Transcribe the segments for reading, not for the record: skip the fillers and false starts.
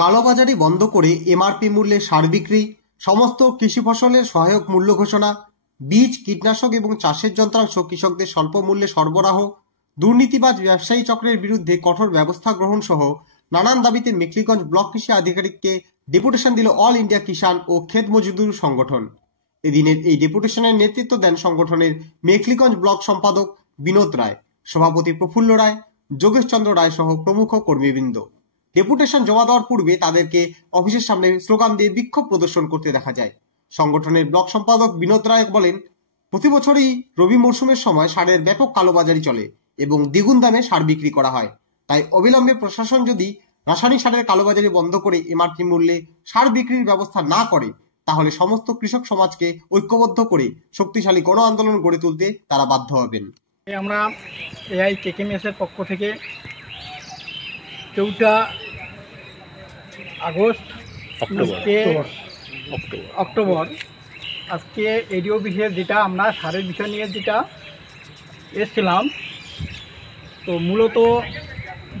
কালোবাজারি বন্ধ করে এমআরপি মূল্যে সার বিক্রি, সমস্ত কৃষি ফসলের সহায়ক মূল্য ঘোষণা, বীজ, কীটনাশক এবং চাষের যন্ত্রাংশ কৃষকদের স্বল্প মূল্যে সরবরাহ, দুর্নীতিবাজ ব্যবসায়ী চক্রের বিরুদ্ধে কঠোর ব্যবস্থা গ্রহণ সহ নানান দাবিতে মেখলিগঞ্জ ব্লক কৃষি আধিকারিককে ডেপুটেশন দিল অল ইন্ডিয়া কিষাণ ও ক্ষেত মজদুর সংগঠন। এদিনের এই ডেপুটেশনের নেতৃত্ব দেন সংগঠনের মেখলিগঞ্জ ব্লক সম্পাদক বিনোদ রায়, সভাপতি প্রফুল্ল রায়, যোগেশ চন্দ্র রায় সহ প্রমুখ কর্মীবৃন্দ। ডেপুটেশন জমা দেওয়ার পূর্বে তাদেরকে অফিসের সামনে স্লোগান দিয়ে বিক্ষোভ প্রদর্শন করতে দেখা যায়। সংগঠনের ব্লক সম্পাদক বিনোদ রায় বলেন, প্রতি বছরই রবি মরশুমের সময় সারের ব্যাপক কালোবাজারি চলে এবং দ্বিগুণ দামে সার বিক্রি করা হয়। তাই অবিলম্বে প্রশাসন যদি রাসায়নিক সারের কালোবাজারি বন্ধ করে এমআরপি মূল্যে সার বিক্রির ব্যবস্থা না করে, তাহলে সমস্ত কৃষক সমাজকে ঐক্যবদ্ধ করে শক্তিশালী গণ আন্দোলন গড়ে তুলতে তারা বাধ্য হবেন। আমরা AIKKMS এর পক্ষ থেকে 4 আগস্ট অক্টোবর আজকে এডিও বিষয়ে যেটা আমরা সারের বিষয় নিয়ে যেটা এসেছিলাম, তো মূলত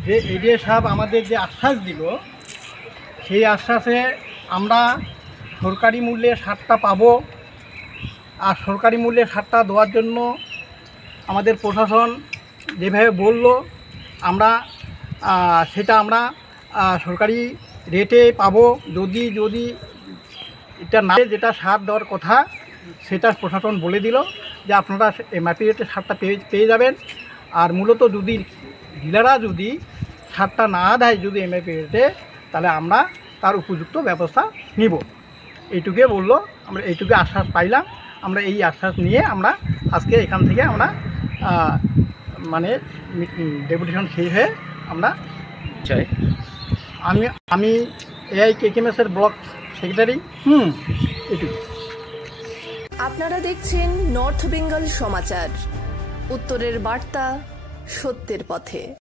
যে এডিও সাহেব আমাদের যে আশ্বাস দিল, সেই আশ্বাসে আমরা সরকারি মূল্যে সারটা পাবো। আর সরকারি মূল্যে সারটা দেওয়ার জন্য আমাদের প্রশাসন যেভাবে বলল, আমরা সেটা আমরা সরকারি রেটে পাবো। যদি এটা না, যেটা সার দেওয়ার কথা সেটা প্রশাসন বলে দিল যে আপনারা এমআরপি রেটে সারটা পেয়ে যাবেন। আর মূলত যদি ডিলাররা যদি সারটা না দেয় যদি এমআরপি রেটে, তাহলে আমরা তার উপযুক্ত ব্যবস্থা নিব। এইটুকুই বললো, আমরা এইটুকু আশ্বাস পাইলাম। আমরা এই আশ্বাস নিয়ে আমরা আজকে এখান থেকে আমরা মানে ডেপুটেশন শেষ হয়ে আমরা চাই। আমি AIKKMS এর ব্লক সেক্রেটারি। এটুকু। আপনারা দেখছেন নর্থ বেঙ্গল সমাচার, উত্তরের বার্তা, সত্যের পথে।